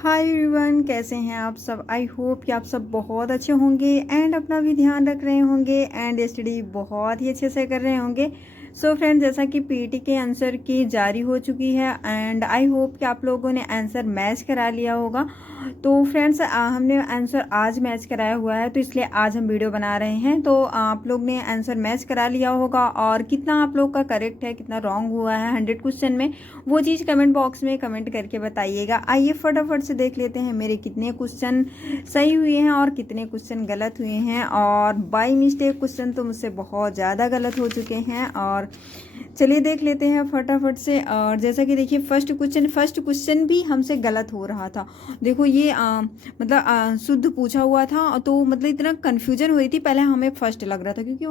Hi everyone, कैसे हैं आप सब। आई होप कि आप सब बहुत अच्छे होंगे एंड अपना भी ध्यान रख रहे होंगे एंड स्टडी बहुत ही अच्छे से कर रहे होंगे। सो फ्रेंड, जैसा कि पीटी के आंसर की जारी हो चुकी है एंड आई होप कि आप लोगों ने आंसर मैच करा लिया होगा। तो फ्रेंड्स, हमने आंसर आज मैच कराया हुआ है, तो इसलिए आज हम वीडियो बना रहे हैं। तो आप लोग ने आंसर मैच करा लिया होगा और कितना आप लोग का करेक्ट है, कितना रॉन्ग हुआ है 100 क्वेश्चन में, वो चीज़ कमेंट बॉक्स में कमेंट करके बताइएगा। आइए फटाफट से देख लेते हैं मेरे कितने क्वेश्चन सही हुए हैं और कितने क्वेश्चन गलत हुए हैं। और बाई मिस्टेक क्वेश्चन तो मुझसे बहुत ज़्यादा गलत हो चुके हैं। और चलिए देख लेते हैं फटाफट से। और जैसा कि देखिए फर्स्ट क्वेश्चन भी हमसे गलत हो रहा था। देखो ये मतलब शुद्ध पूछा हुआ था, तो मतलब इतना कन्फ्यूजन हो रही थी। पहले हमें फर्स्ट लग रहा था क्योंकि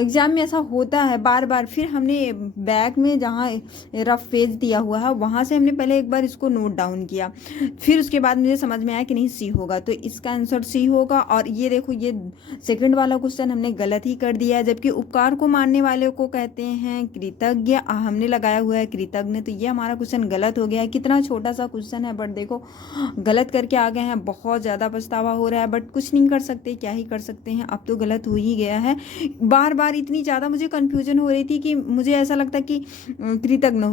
एग्ज़ाम में ऐसा होता है बार बार। फिर हमने बैक में जहाँ रफ पेज दिया हुआ है वहाँ से हमने पहले एक बार इसको नोट डाउन किया, फिर उसके बाद मुझे समझ में आया कि नहीं सी होगा, तो इसका आंसर सी होगा। और ये देखो ये सेकंड वाला क्वेश्चन हमने गलत ही कर दिया है, जबकि उपकार को मानने वाले को कहते हैं कृतज्ञ, हमने लगाया हुआ है कृतज्ञ, तो ये हमारा क्वेश्चन गलत हो गया है। कितना छोटा सा क्वेश्चन है बट देखो गलत करके आ गए हैं। बहुत ज़्यादा पछतावा हो रहा है बट कुछ नहीं कर सकते, क्या ही कर सकते हैं, अब तो गलत हो ही गया है। बार बार इतनी ज़्यादा मुझे कन्फ्यूजन हो रही थी कि मुझे ऐसा लगता कि कृतज्ञ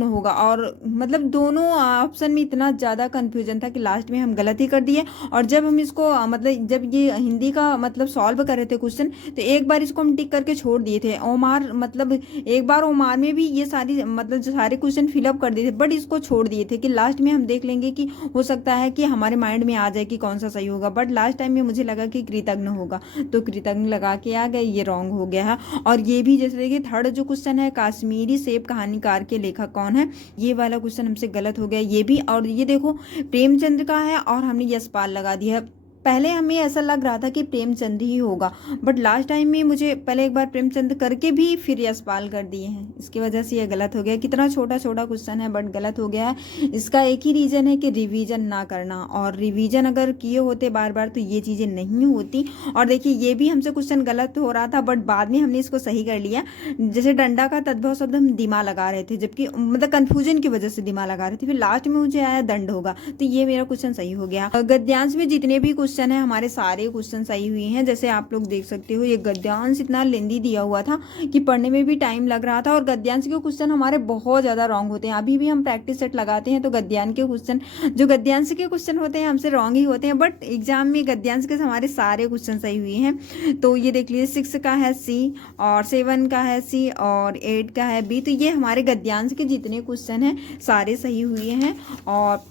होगा। और मतलब दोनों ऑप्शन में इतना ज़्यादा कन्फ्यूजन था कि लास्ट में हम गलत ही कर दिए। और जब हम इसको मतलब जब ये हिंदी का मतलब सॉल्व कर रहे थे क्वेश्चन, तो एक बार इसको हम टिक करके छोड़ दिए थे। ओमार मतलब एक बार ओमार में भी ये सारी मतलब जो सारे क्वेश्चन फिलअप कर दिए थे, बट इसको छोड़ दिए थे कि लास्ट में हम देख लेंगे कि हो सकता है कि हमारे माइंड में आ जाए कि कौन सा सही होगा। बट लास्ट टाइम में मुझे लगा कि कृतज्ञ होगा, तो कृतज्ञ लगा के आ गए, ये रॉन्ग हो गया है। और ये भी जैसे देखिए थर्ड जो क्वेश्चन है, कश्मीरी सेब कहानीकार के लेखक कौन है, ये वाला क्वेश्चन हमसे गलत हो गया ये भी। और ये देखो प्रेमचंद का है और हमने यशपाल लगा दिया। पहले हमें ऐसा लग रहा था कि प्रेमचंद ही होगा, बट लास्ट टाइम में मुझे पहले एक बार प्रेमचंद करके भी फिर यशपाल कर दिए हैं, इसकी वजह से ये गलत हो गया। कितना छोटा छोटा क्वेश्चन है बट गलत हो गया है। इसका एक ही रीज़न है कि रिवीजन ना करना, और रिवीजन अगर किए होते बार बार तो ये चीज़ें नहीं होती। और देखिए ये भी हमसे क्वेश्चन गलत हो रहा था बट बाद में हमने इसको सही कर लिया। जैसे डंडा का तद्भव शब्द हम दिमा लगा रहे थे, जबकि मतलब कन्फ्यूजन की वजह से दिमा लगा रहे थे, फिर लास्ट में मुझे आया दंड होगा, तो ये मेरा क्वेश्चन सही हो गया। गद्यांश में जितने भी क्वेश्चन है हमारे सारे क्वेश्चन सही हुए हैं। जैसे आप लोग देख सकते हो ये गद्यांश इतना लेंदी दिया हुआ था कि पढ़ने में भी टाइम लग रहा था। और गद्यांश के क्वेश्चन हमारे बहुत ज़्यादा रॉन्ग होते हैं। अभी भी हम प्रैक्टिस सेट लगाते हैं तो गद्यांश के क्वेश्चन होते हैं हमसे रॉन्ग ही होते हैं, बट एग्जाम में गद्यांश के हमारे सारे क्वेश्चन सही हुए हैं। तो ये देख लीजिए 6 का है सी, और 7 का है सी, और 8 का है बी। तो ये हमारे गद्यांश के जितने क्वेश्चन हैं सारे सही हुए हैं। और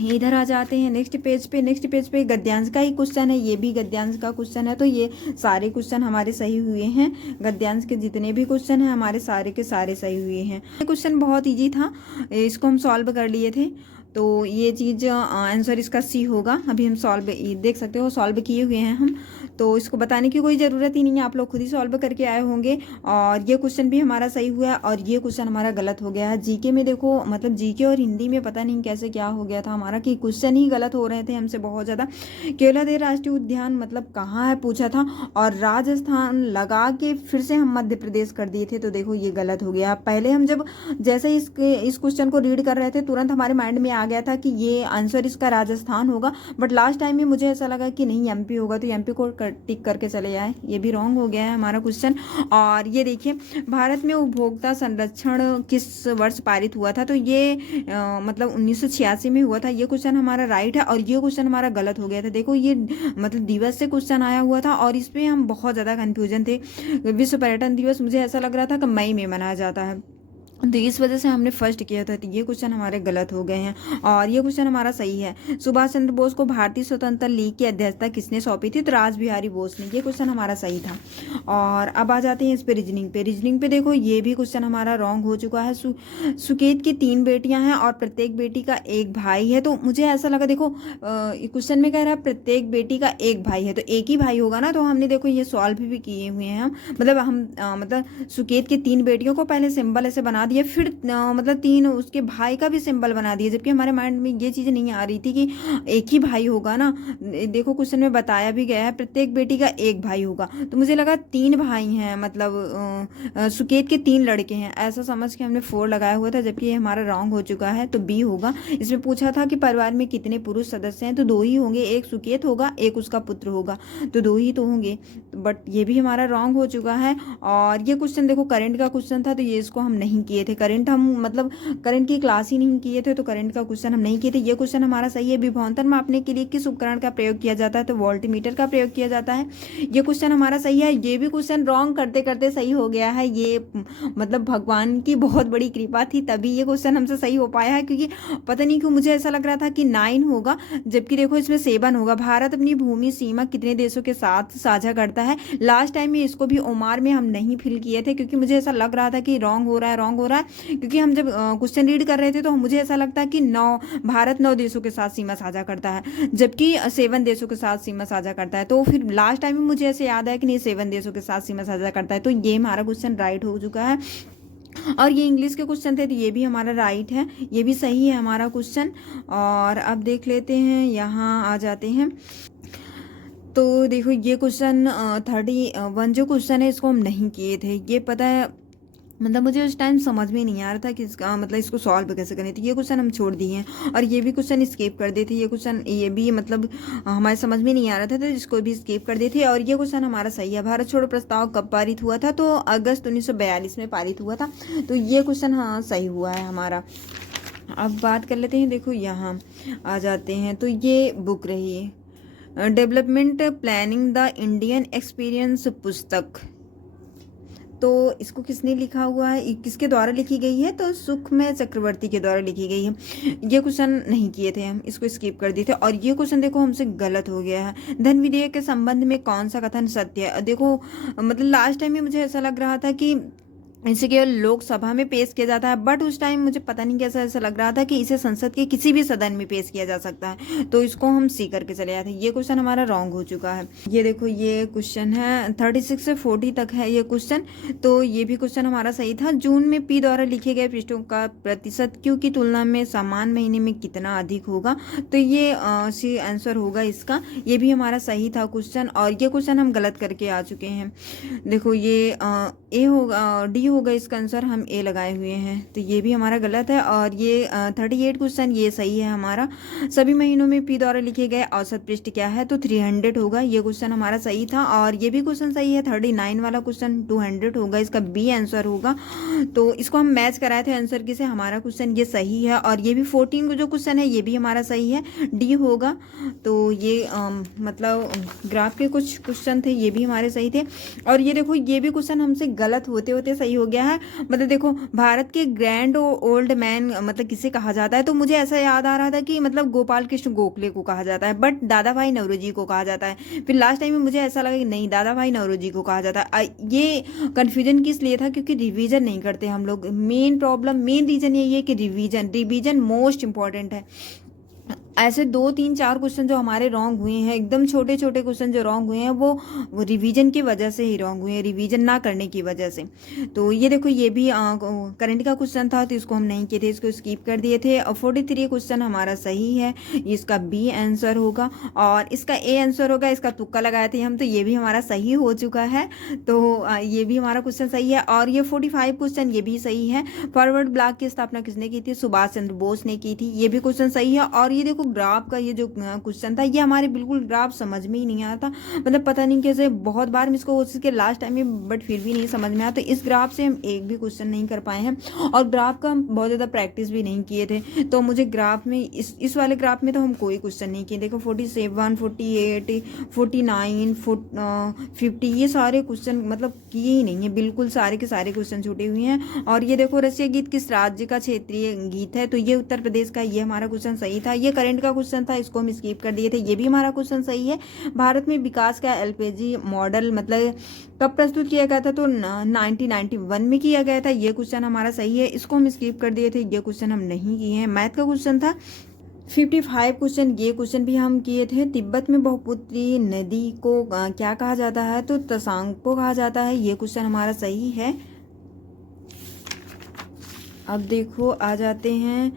इधर आ जाते हैं नेक्स्ट पेज पे गद्यांश का ही क्वेश्चन है, ये भी गद्यांश का क्वेश्चन है। तो ये सारे क्वेश्चन हमारे सही हुए हैं। गद्यांश के जितने भी क्वेश्चन हैं हमारे सारे के सारे सही हुए हैं। ये क्वेश्चन बहुत इजी था, इसको हम सॉल्व कर लिए थे, तो ये चीज़ आंसर इसका सी होगा। अभी हम सॉल्व देख सकते हो सॉल्व किए हुए हैं हम, तो इसको बताने की कोई ज़रूरत ही नहीं है, आप लोग खुद ही सॉल्व करके आए होंगे। और ये क्वेश्चन भी हमारा सही हुआ है और ये क्वेश्चन हमारा गलत हो गया है। जीके में देखो मतलब जीके और हिंदी में पता नहीं कैसे क्या हो गया था हमारा कि क्वेश्चन ही गलत हो रहे थे हमसे बहुत ज़्यादा। केवलादेव राष्ट्रीय उद्यान मतलब कहाँ है पूछा था, और राजस्थान लगा के फिर से हम मध्य प्रदेश कर दिए थे, तो देखो ये गलत हो गया। पहले हम जब जैसे इस क्वेश्चन को रीड कर रहे थे तुरंत हमारे माइंड में आ गया था कि ये आंसर इसका राजस्थान होगा, बट लास्ट टाइम में मुझे ऐसा लगा कि नहीं एमपी होगा, तो एमपी को टिक करके चले जाए, ये भी रॉन्ग हो गया है हमारा क्वेश्चन। और ये देखिए भारत में उपभोक्ता संरक्षण किस वर्ष पारित हुआ था, तो ये मतलब 1986 में हुआ था। ये क्वेश्चन हमारा राइट है और ये क्वेश्चन हमारा गलत हो गया था। देखो ये मतलब दिवस से क्वेश्चन आया हुआ था और इस पर हम बहुत ज़्यादा कन्फ्यूजन थे। विश्व पर्यटन दिवस मुझे ऐसा लग रहा था कि मई में मनाया जाता है, तो इस वजह से हमने फर्स्ट किया था, तो ये क्वेश्चन हमारे गलत हो गए हैं। और ये क्वेश्चन हमारा सही है। सुभाष चंद्र बोस को भारतीय स्वतंत्रता लीग की अध्यक्षता किसने सौंपी थी, तो राज बिहारी बोस ने, ये क्वेश्चन हमारा सही था। और अब आ जाते हैं इस पे रीजनिंग पे देखो ये भी क्वेश्चन हमारा रॉन्ग हो चुका है। सुकेत की 3 बेटियां हैं और प्रत्येक बेटी का एक भाई है, तो मुझे ऐसा लगा देखो क्वेश्चन में कह रहा है प्रत्येक बेटी का एक भाई है, तो एक ही भाई होगा ना, तो हमने देखो ये सॉल्व भी किए हुए हैं हम। मतलब हम मतलब सुकेत की 3 बेटियों को पहले सिंबल ऐसे बना दिया, फिर मतलब 3 उसके भाई का भी सिंबल बना दिया, जबकि हमारे माइंड में ये चीज़ नहीं आ रही थी कि एक ही भाई होगा ना। देखो क्वेश्चन में बताया भी गया है प्रत्येक बेटी का एक भाई होगा, तो मुझे लगा 3 भाई हैं, मतलब सुकेत के 3 लड़के हैं, ऐसा समझ के हमने 4 लगाया हुआ था, जबकि ये हमारा रॉन्ग हो चुका है, तो बी होगा। इसमें पूछा था कि परिवार में कितने पुरुष सदस्य हैं, तो 2 ही होंगे, एक सुकेत होगा, एक उसका पुत्र होगा, तो 2 ही तो होंगे, बट ये भी हमारा रॉन्ग हो चुका है। और ये क्वेश्चन देखो करंट का क्वेश्चन था, तो ये इसको हम नहीं किए थे, करंट हम मतलब करंट की क्लास ही नहीं किए थे, तो करंट का क्वेश्चन हम नहीं किए थे। ये क्वेश्चन हमारा सही है। विभवांतर मापने के लिए किस उपकरण का प्रयोग किया जाता है, तो वोल्टमीटर का प्रयोग किया जाता है। ये क्वेश्चन हमारा सही है। ये भी क्वेश्चन रॉन्ग करते करते सही हो गया है, ये मतलब भगवान की बहुत बड़ी कृपा थी, तभी ये क्वेश्चन हमसे सही हो पाया है, क्योंकि पता नहीं क्यों मुझे ऐसा लग रहा था कि 9 होगा, जबकि देखो इसमें 7 होगा। भारत अपनी भूमि सीमा कितने देशों के साथ साझा करता है। लास्ट टाइम में इसको भी ओमार में हम नहीं फिल किए थे, क्योंकि मुझे ऐसा लग रहा था कि रॉन्ग हो रहा है, रॉन्ग हो रहा है, क्योंकि हम जब क्वेश्चन रीड कर रहे थे तो मुझे ऐसा लगता है कि भारत 9 देशों के साथ सीमा साझा करता है, जबकि 7 देशों के साथ सीमा साझा करता है। तो फिर लास्ट टाइम में मुझे ऐसे याद है कि नहीं 7 देशों के साथ सीमा साझा करता है, तो ये हमारा क्वेश्चन राइट हो चुका है। और ये इंग्लिश के क्वेश्चन थे, तो ये भी हमारा राइट है, ये भी सही है हमारा क्वेश्चन। और अब देख लेते हैं, यहाँ आ जाते हैं, तो देखो ये क्वेश्चन 31 जो क्वेश्चन है इसको हम नहीं किए थे। ये पता है मतलब मुझे उस टाइम समझ में नहीं आ रहा था कि इसका मतलब इसको सॉल्व कैसे करनी थी, ये क्वेश्चन हम छोड़ दिए हैं, और ये भी क्वेश्चन स्किप कर देते। ये क्वेश्चन ये भी मतलब हमारे समझ में नहीं आ रहा था, तो इसको भी स्किप कर देते। और ये क्वेश्चन हमारा सही है। भारत छोड़ो प्रस्ताव कब पारित हुआ था, तो अगस्त 1942 में पारित हुआ था, तो ये क्वेश्चन हाँ सही हुआ है हमारा। अब बात कर लेते हैं, देखो यहाँ आ जाते हैं, तो ये बुक रही development planning the Indian experience पुस्तक, तो इसको किसने लिखा हुआ है, किसके द्वारा लिखी गई है, तो सुखमय चक्रवर्ती के द्वारा लिखी गई है। ये क्वेश्चन नहीं किए थे हम, इसको स्किप कर दिए थे। और ये क्वेश्चन देखो हमसे गलत हो गया है। धन विधेयक के संबंध में कौन सा कथन सत्य है। देखो मतलब लास्ट टाइम में मुझे ऐसा लग रहा था कि इसे केवल लोकसभा में पेश किया जाता है, बट उस टाइम मुझे पता नहीं कैसा ऐसा लग रहा था कि इसे संसद के किसी भी सदन में पेश किया जा सकता है, तो इसको हम सी करके चले आए थे। ये क्वेश्चन हमारा रॉन्ग हो चुका है। ये देखो ये क्वेश्चन है 36 से 40 तक है ये क्वेश्चन, तो ये भी क्वेश्चन हमारा सही था। जून में पी द्वारा लिखे गए पृष्ठों का प्रतिशत क्यू की तुलना में समान महीने में कितना अधिक होगा, तो ये सी आंसर होगा इसका। ये भी हमारा सही था क्वेश्चन, और ये क्वेश्चन हम गलत करके आ चुके हैं। देखो ये ए होगा, डी होगा इसका आंसर, हम ए लगाए हुए हैं, तो ये भी हमारा गलत है। और ये 38 क्वेश्चन ये सही है हमारा। सभी महीनों में पी द्वारा लिखे गए औसत पृष्ठ क्या है, तो 300 होगा, ये क्वेश्चन हमारा सही था। और ये भी क्वेश्चन सही है। 39 वाला क्वेश्चन 200 होगा, इसका बी आंसर होगा। तो इसको हम मैच कराए थे आंसर की से, हमारा क्वेश्चन ये सही है। और ये भी 14 जो क्वेश्चन है ये भी हमारा सही है, डी होगा। तो ये मतलब ग्राफ के कुछ क्वेश्चन थे ये भी हमारे सही थे। और ये देखो ये भी क्वेश्चन हमसे गलत होते होते सही हो गया है। मतलब देखो भारत के ग्रैंड ओल्ड मैन मतलब किसे कहा जाता है, तो मुझे ऐसा याद आ रहा था कि मतलब गोपाल कृष्ण गोखले को कहा जाता है, बट दादा भाई नौरोजी को कहा जाता है। फिर लास्ट टाइम में मुझे ऐसा लगा कि नहीं दादा भाई नौरोजी को कहा जाता है। ये कन्फ्यूजन किस लिए था, क्योंकि रिवीजन नहीं करते हम लोग। मेन प्रॉब्लम मेन रीजन यही है कि रिवीजन मोस्ट इंपॉर्टेंट है। ऐसे 2 3 4 क्वेश्चन जो हमारे रॉन्ग हुए हैं, एकदम छोटे छोटे क्वेश्चन जो रॉन्ग हुए हैं, वो रिवीजन की वजह से ही रॉन्ग हुए हैं, रिवीजन ना करने की वजह से। तो ये देखो ये भी करंट का क्वेश्चन था, तो इसको हम नहीं किए थे, इसको स्किप कर दिए थे। और 43 क्वेश्चन हमारा सही है, इसका बी आंसर होगा। और इसका ए आंसर होगा, इसका तुक्का लगाए थे हम, तो ये भी हमारा सही हो चुका है। तो ये भी हमारा क्वेश्चन सही है। और ये 45 क्वेश्चन ये भी सही है। फॉरवर्ड ब्लॉक की स्थापना किसने की थी, सुभाष चंद्र बोस ने की थी, ये भी क्वेश्चन सही है। और ये देखो ग्राफ का ये जो क्वेश्चन था, ये हमारे बिल्कुल ग्राफ समझ में ही नहीं आता, मतलब पता नहीं कैसे, बहुत बार हम इसको कोशिश किया लास्ट टाइम में, बट फिर भी नहीं समझ में आया। तो इस ग्राफ से हम एक भी क्वेश्चन नहीं कर पाए हैं, और ग्राफ का हम बहुत ज़्यादा प्रैक्टिस भी नहीं किए थे, तो मुझे ग्राफ में इस वाले ग्राफ में तो हम कोई क्वेश्चन नहीं किए। देखो 47 48 49 50 ये सारे क्वेश्चन मतलब किए ही नहीं है, बिल्कुल सारे के सारे क्वेश्चन छूटे हुए हैं। और ये देखो रसिया गीत किस राज्य का क्षेत्रीय गीत है, तो ये उत्तर प्रदेश का, ये हमारा क्वेश्चन सही था। ये करंट का क्वेश्चन था, इसको हम स्किप कर दिए थे, ये भी हमारा क्वेश्चन सही है। भारत में विकास का एलपीजी मॉडल मतलब कब प्रस्तुत किया गया था, तो 1991 में किया गया था, ये क्वेश्चन हमारा सही है, इसको हम स्किप कर दिए थे, ये क्वेश्चन हम नहीं किए हैं। मैथ का क्वेश्चन था 55 क्वेश्चन, ये क्वेश्चन भी हम किए थे। तिब्बत में बहुपुत्री नदी को क्या कहा जाता है, तो तसांगपो कहा जाता है, ये क्वेश्चन हमारा सही है। अब देखो आ जाते हैं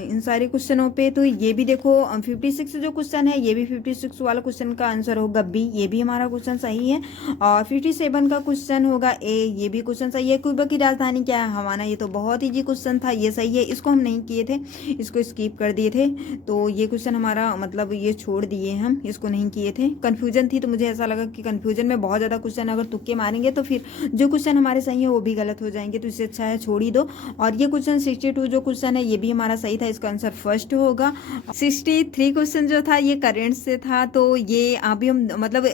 इन सारे क्वेश्चनों पे। तो ये भी देखो 56 जो क्वेश्चन है, ये भी 56 वाला क्वेश्चन का आंसर होगा बी, ये भी हमारा क्वेश्चन सही है। और 57 का क्वेश्चन होगा ए, ये भी क्वेश्चन सही है। क्यूबा की राजधानी क्या है? हवाना, ये तो बहुत इजी क्वेश्चन था, ये सही है। इसको हम नहीं किए थे, इसको स्किप कर दिए थे। तो ये क्वेश्चन हमारा मतलब ये छोड़ दिए हम, इसको नहीं किए थे। कन्फ्यूजन थी तो मुझे ऐसा लगा कि कन्फ्यूजन में बहुत ज़्यादा क्वेश्चन अगर तुक्के मारेंगे तो फिर जो क्वेश्चन हमारे सही है वो भी गलत हो जाएंगे, तो इससे अच्छा है छोड़ ही दो। और ये क्वेश्चन 62 जो क्वेश्चन है ये भी हमारा सही था, इसका आंसर फर्स्ट होगा। 63 क्वेश्चन जो था ये करंट से था, तो ये अभी हम मतलब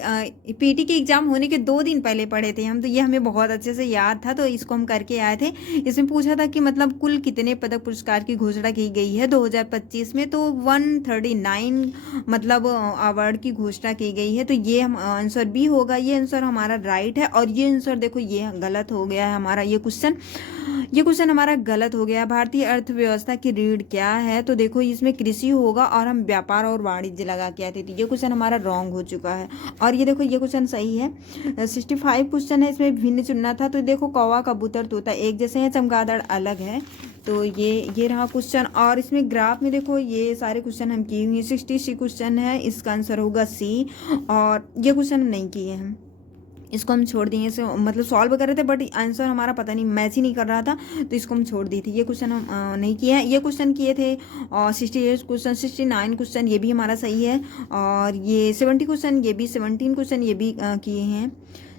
पीटी के एग्जाम होने के 2 दिन पहले पढ़े थे हम, तो ये हमें बहुत अच्छे से याद था, तो इसको हम करके आए थे। इसमें पूछा था कि मतलब कुल कितने पदक पुरस्कार की घोषणा की गई है 2025 में, तो 139 मतलब अवार्ड की घोषणा की गई है। तो ये हम आंसर बी होगा, ये आंसर हमारा राइट है। और ये आंसर देखो ये गलत हो गया है हमारा, ये क्वेश्चन हमारा गलत हो गया। भारतीय अर्थव्यवस्था की रीढ़ क्या है? तो देखो इसमें कृषि होगा और हम व्यापार और वाणिज्य लगा के आए थे, तो ये क्वेश्चन हमारा रॉन्ग हो चुका है। और ये देखो ये क्वेश्चन सही है। 65 क्वेश्चन है, इसमें भिन्न चुनना था। तो देखो कौवा कबूतर तोता एक जैसे हैं, चमगादड़ अलग है। तो ये रहा क्वेश्चन। और इसमें ग्राफ में देखो ये सारे क्वेश्चन हम किए हुए हैं। 66 क्वेश्चन है, इसका आंसर होगा सी। और ये क्वेश्चन हम नहीं किए हैं, इसको हम छोड़ दिए। इसे मतलब सॉल्व कर रहे थे बट आंसर हमारा पता नहीं मैच ही नहीं कर रहा था, तो इसको हम छोड़ दी थी। ये क्वेश्चन हम नहीं किए हैं। ये क्वेश्चन किए थे और 68 क्वेश्चन, 69 क्वेश्चन ये भी हमारा सही है। और ये 70 क्वेश्चन, ये भी 17 क्वेश्चन ये भी किए हैं।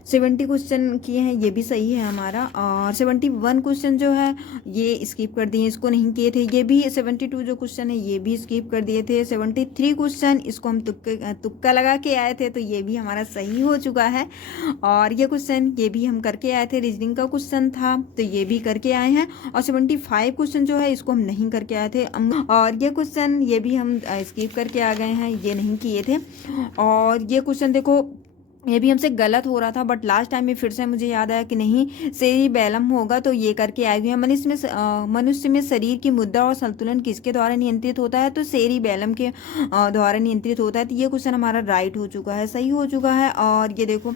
70 क्वेश्चन किए हैं, ये भी सही है हमारा। और 71 क्वेश्चन जो है ये स्किप कर दिए, इसको नहीं किए थे। ये भी 72 जो क्वेश्चन है ये भी स्किप कर दिए थे। 73 क्वेश्चन इसको हम तुक्का लगा के आए थे, तो ये भी हमारा सही हो चुका है। और ये क्वेश्चन ये भी हम करके आए थे, रीजनिंग का क्वेश्चन था, तो ये भी करके आए हैं। और 75 क्वेश्चन जो है इसको हम नहीं करके आए थे। और ये क्वेश्चन ये भी हम स्किप करके आ गए हैं, ये नहीं किए थे। और ये क्वेश्चन देखो ये भी हमसे गलत हो रहा था, बट लास्ट टाइम में फिर से मुझे याद आया कि नहीं सेरिबैलम होगा, तो ये करके आए हुए हैं। मनुष्य में शरीर की मुद्रा और संतुलन किसके द्वारा नियंत्रित होता है? तो सेरिबैलम के द्वारा नियंत्रित होता है। तो ये क्वेश्चन हमारा राइट हो चुका है, सही हो चुका है। और ये देखो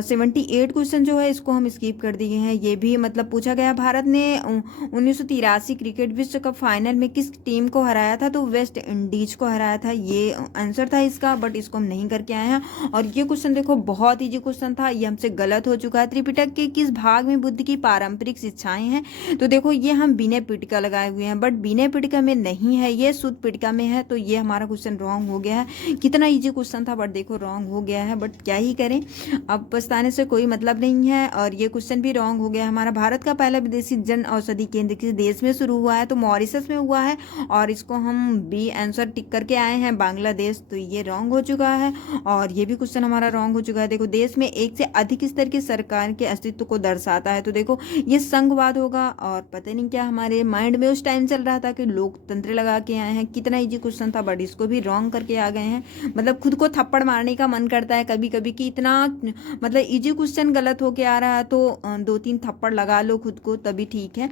78 क्वेश्चन जो है इसको हम स्किप कर दिए हैं। ये भी मतलब पूछा गया भारत ने 1983 क्रिकेट विश्व कप फाइनल में किस टीम को हराया था? तो वेस्ट इंडीज को हराया था, ये आंसर था इसका, बट इसको हम नहीं करके आए हैं। और ये क्वेश्चन देखो बहुत इजी क्वेश्चन था, ये हमसे गलत हो चुका है। त्रिपिटक के किस भाग में बुद्ध की पारंपरिक शिक्षाएं हैं? तो देखो ये हम विनय पिटका लगाए हुए हैं, बट विनय पिटका में नहीं है, ये शुद्ध पिटका में है, तो ये हमारा क्वेश्चन रॉन्ग हो गया है। कितना इजी क्वेश्चन था बट देखो रॉन्ग हो गया है, बट क्या ही करें, अब पछताने से कोई मतलब नहीं है। और ये क्वेश्चन भी रॉन्ग हो गया हमारा। भारत का पहला विदेशी जन औषधि केंद्र किस देश में शुरू हुआ है? तो मॉरिशस में हुआ है, और इसको हम बी आंसर टिक करके आए हैं, बांग्लादेश, तो ये रॉन्ग हो चुका है। और ये भी क्वेश्चन हमारा रॉन्ग हो चुका है। देखो देश में एक से अधिक स्तर की सरकार के अस्तित्व को दर्शाता है, तो देखो ये संघवाद होगा। और पता नहीं क्या हमारे माइंड में उस टाइम चल रहा था कि लोकतंत्र लगा के आए हैं। कितना इजी क्वेश्चन था बट इसको भी रॉन्ग करके आ गए हैं। मतलब खुद को थप्पड़ मारने का मन करता है कभी कभी कि इतना मतलब इजी क्वेश्चन गलत होके आ रहा है, तो 2-3 थप्पड़ लगा लो खुद को, तभी ठीक है।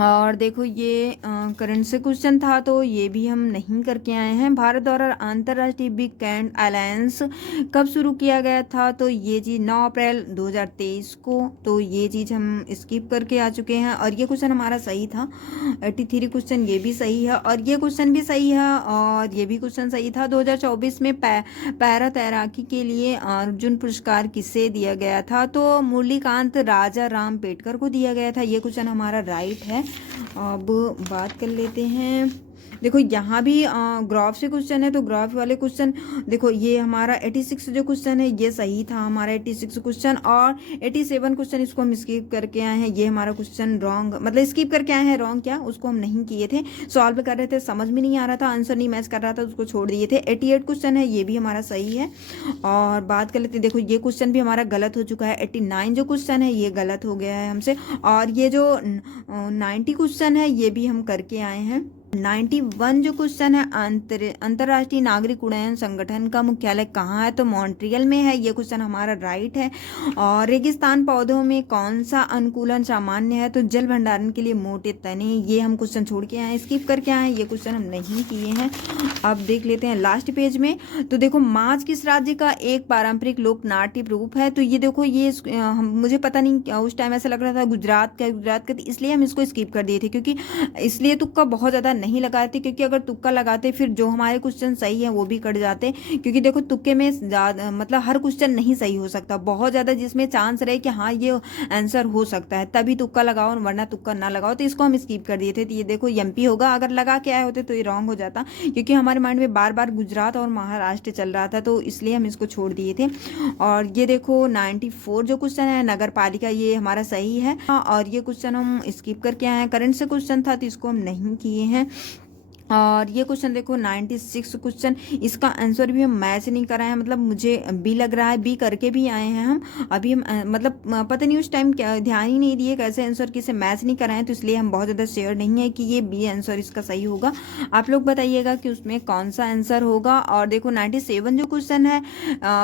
और देखो ये करंट से क्वेश्चन था, तो ये भी हम नहीं करके आए हैं। भारत द्वारा अंतर्राष्ट्रीय बिग कैंट अलायंस कब शुरू किया गया था? तो ये चीज़ 9 अप्रैल 2023 को, तो ये चीज़ हम स्किप करके आ चुके हैं। और ये क्वेश्चन हमारा सही था। 83 क्वेश्चन ये भी सही है, और ये क्वेश्चन भी सही है, और ये भी क्वेश्चन सही था। 2024 में पैरा तैराकी के लिए अर्जुन पुरस्कार किसे दिया गया था? तो मुरलीकांत राजा राम पेटकर को दिया गया था, ये क्वेश्चन हमारा राइट है। अब बात कर लेते हैं, देखो यहाँ भी ग्राफ से क्वेश्चन है, तो ग्राफ वाले क्वेश्चन देखो ये हमारा 86 जो क्वेश्चन है ये सही था हमारा 86 क्वेश्चन। और 87 क्वेश्चन इसको हम स्किप करके आए हैं, ये हमारा क्वेश्चन रॉन्ग, मतलब स्किप करके आए हैं, रॉन्ग क्या उसको हम नहीं किए थे, सॉल्व कर रहे थे, समझ में नहीं आ रहा था, आंसर नहीं मैच कर रहा था, उसको छोड़ दिए थे। 88 क्वेश्चन है ये भी हमारा सही है। और बात कर लेते हैं, देखो ये क्वेश्चन भी हमारा गलत हो चुका है। 89 जो क्वेश्चन है ये गलत हो गया है हमसे। और ये जो 90 क्वेश्चन है ये भी हम करके आए हैं। 91 जो क्वेश्चन है, अंतर्राष्ट्रीय नागरिक उड्डयन संगठन का मुख्यालय कहाँ है? तो मॉन्ट्रियल में है। ये क्वेश्चन हमारा राइट है। और रेगिस्तान पौधों में कौन सा अनुकूलन सामान्य है? तो जल भंडारण के लिए मोटे तने। ये हम क्वेश्चन छोड़ के आए, स्किप करके आए, ये क्वेश्चन हम नहीं किए हैं। अब देख लेते हैं लास्ट पेज में। तो देखो, माच किस राज्य का एक पारंपरिक लोक नाट्य रूप है? तो ये देखो, ये मुझे पता नहीं, उस टाइम ऐसा लग रहा था गुजरात का, इसलिए हम इसको स्किप कर दिए थे, क्योंकि इसलिए तुक्का बहुत ज़्यादा नहीं लगाते, क्योंकि अगर तुक्का लगाते फिर जो हमारे क्वेश्चन सही है वो भी कट जाते। क्योंकि देखो, तुक्के में मतलब हर क्वेश्चन नहीं सही हो सकता, बहुत ज़्यादा जिसमें चांस रहे कि हाँ ये आंसर हो सकता है तभी तुक्का लगाओ, वरना तुक्का ना लगाओ। तो इसको हम स्किप कर दिए थे। तो ये देखो, एमपी होगा, अगर लगा के आए होते तो ये रॉन्ग हो जाता, क्योंकि हमारे माइंड में बार बार गुजरात और महाराष्ट्र चल रहा था, तो इसलिए हम इसको छोड़ दिए थे। और ये देखो 94 जो क्वेश्चन है नगर पालिका, ये हमारा सही है। और ये क्वेश्चन हम स्किप करके आए हैं, करंट से क्वेश्चन था तो इसको हम नहीं किए हैं। और ये क्वेश्चन देखो 96 क्वेश्चन, इसका आंसर भी हम मैच नहीं कराए हैं, मतलब मुझे बी लग रहा है, बी करके भी आए हैं हम अभी। हम मतलब पता नहीं उस टाइम क्या ध्यान ही नहीं दिए कैसे आंसर किसे मैच नहीं कराए, तो इसलिए हम बहुत ज़्यादा श्योर नहीं है कि ये बी आंसर इसका सही होगा। आप लोग बताइएगा कि उसमें कौन सा आंसर होगा। और देखो 97 जो क्वेश्चन है,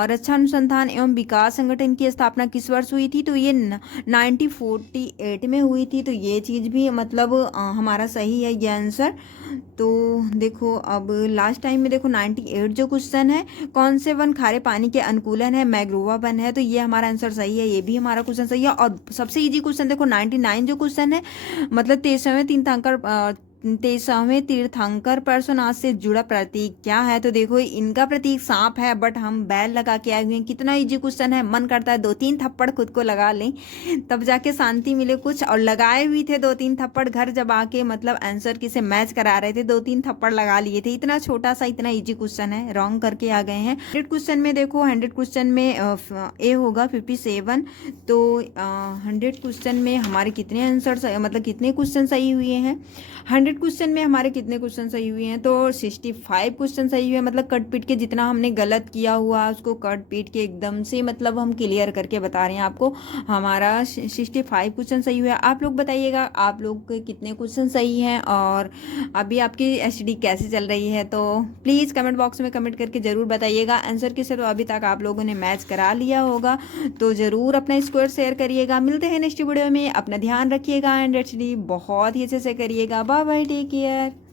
रक्षा अनुसंधान एवं विकास संगठन की स्थापना किस वर्ष हुई थी? तो ये 1948 में हुई थी। तो ये चीज़ भी मतलब हमारा सही है ये आंसर। तो देखो, अब लास्ट टाइम में देखो 98 जो क्वेश्चन है, कौन से वन खारे पानी के अनुकूलन है? मैग्रोवा वन है। तो ये हमारा आंसर सही है, ये भी हमारा क्वेश्चन सही है। और सबसे इजी क्वेश्चन देखो 99 जो क्वेश्चन है, मतलब 23वें तीर्थंकर परशुनाथ से जुड़ा प्रतीक क्या है? तो देखो, इनका प्रतीक सांप है, बट हम बैल लगा के आए हुए हैं। कितना इजी क्वेश्चन है, मन करता है 2-3 थप्पड़ खुद को लगा लें, तब जाके शांति मिले कुछ। और लगाए भी थे 2-3 थप्पड़, घर जब आके मतलब आंसर किसे मैच करा रहे थे 2-3 थप्पड़ लगा लिए थे। इतना छोटा सा इतना इजी क्वेश्चन है, रॉन्ग करके आ गए हैं। 100 क्वेश्चन में देखो, 100 क्वेश्चन में ए होगा 57। तो 100 क्वेश्चन में हमारे कितने आंसर, मतलब कितने क्वेश्चन सही हुए हैं? 100 क्वेश्चन में हमारे कितने क्वेश्चन सही हुए हैं? तो 65 क्वेश्चन सही हुए, मतलब कट पीट के जितना हमने गलत किया हुआ है उसको कट पीट के एकदम से मतलब हम क्लियर करके बता रहे हैं आपको। हमारा 65 क्वेश्चन सही हुआ है। आप लोग बताइएगा आप लोग के कितने क्वेश्चन सही हैं, और अभी आपकी एचडी कैसे चल रही है? तो प्लीज़ कमेंट बॉक्स में कमेंट करके ज़रूर बताइएगा। आंसर किसे तो अभी तक आप लोगों ने मैच करा लिया होगा, तो ज़रूर अपना स्कोर शेयर करिएगा। मिलते हैं नेक्स्ट वीडियो में, अपना ध्यान रखिएगा एंड एचडी बहुत ही अच्छे से करिएगा। Bye bye, take care.